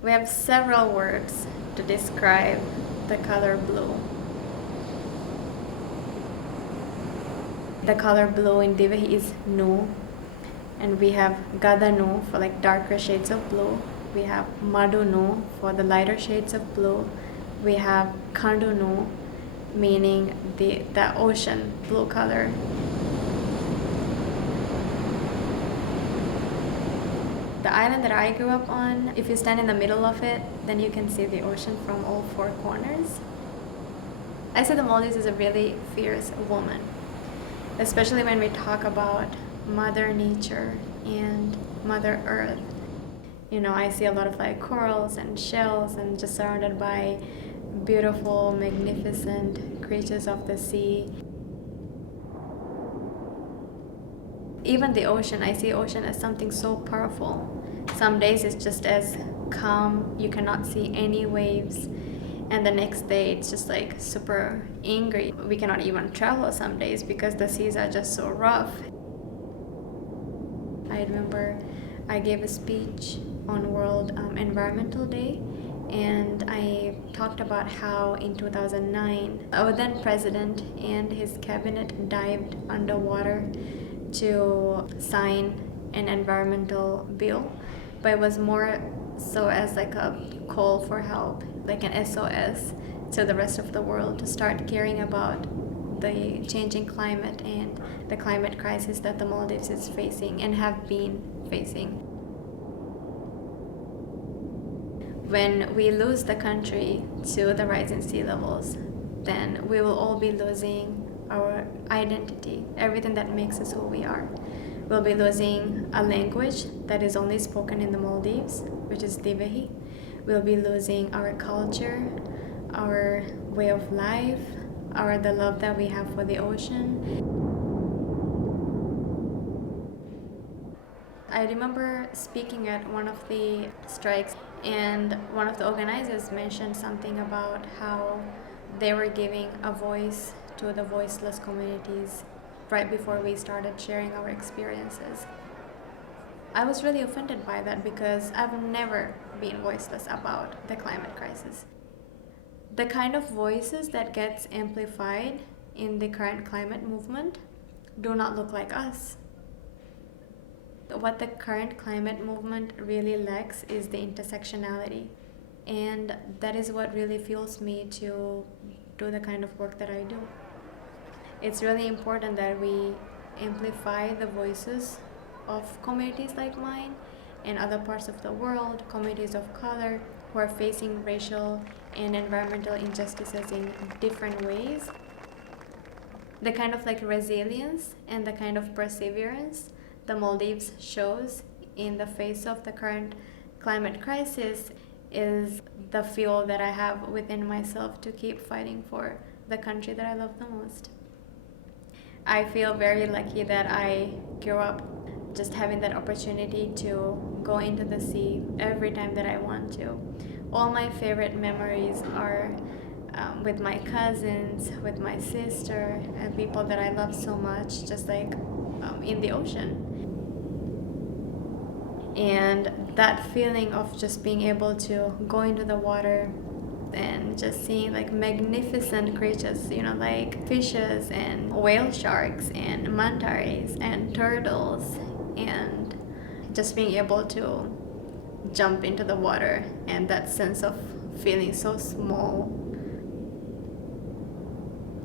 We have several words to describe the color blue. The color blue in Dhivehi is nu, and we have gada nu for like darker shades of blue. We have madu nu for the lighter shades of blue. We have kandu nu, meaning the ocean blue color. The island that I grew up on, if you stand in the middle of it, then you can see the ocean from all four corners. I see the Maldives as a really fierce woman, especially when we talk about Mother Nature and Mother Earth. You know, I see a lot of like corals and shells and just surrounded by beautiful, magnificent creatures of the sea. Even the ocean, I see ocean as something so powerful. Some days it's just as calm, you cannot see any waves, and the next day it's just like super angry. We cannot even travel some days because the seas are just so rough. I remember I gave a speech on World Environmental Day, and I talked about how in 2009 our then president and his cabinet dived underwater to sign an environmental bill, but it was more so as like a call for help, like an SOS to the rest of the world to start caring about the changing climate and the climate crisis that the Maldives is facing and have been facing. When we lose the country to the rising sea levels, then we will all be losing our identity, everything that makes us who we are. We'll be losing a language that is only spoken in the Maldives, which is Dhivehi. We'll be losing our culture, our way of life, the love that we have for the ocean. I remember speaking at one of the strikes, and one of the organizers mentioned something about how they were giving a voice to the voiceless communities right before we started sharing our experiences. I was really offended by that because I've never been voiceless about the climate crisis. The kind of voices that gets amplified in the current climate movement do not look like us. What the current climate movement really lacks is the intersectionality, and that is what really fuels me to do the kind of work that I do. It's really important that we amplify the voices of communities like mine and other parts of the world, communities of color who are facing racial and environmental injustices in different ways. The kind of like resilience and the kind of perseverance the Maldives shows in the face of the current climate crisis is the fuel that I have within myself to keep fighting for the country that I love the most. I feel very lucky that I grew up just having that opportunity to go into the sea every time that I want to. All my favorite memories are with my cousins, with my sister, and people that I love so much, just like in the ocean. And that feeling of just being able to go into the water and just seeing like magnificent creatures, you know, like fishes and whale sharks and manta rays and turtles, and just being able to jump into the water and that sense of feeling so small.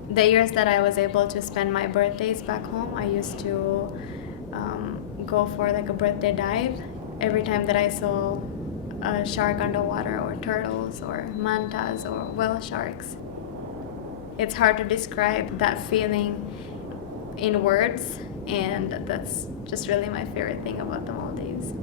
The years that I was able to spend my birthdays back home, I used to go for like a birthday dive every time that I saw a shark underwater, or turtles or mantas or whale sharks. It's hard to describe that feeling in words, and that's just really my favorite thing about the Maldives.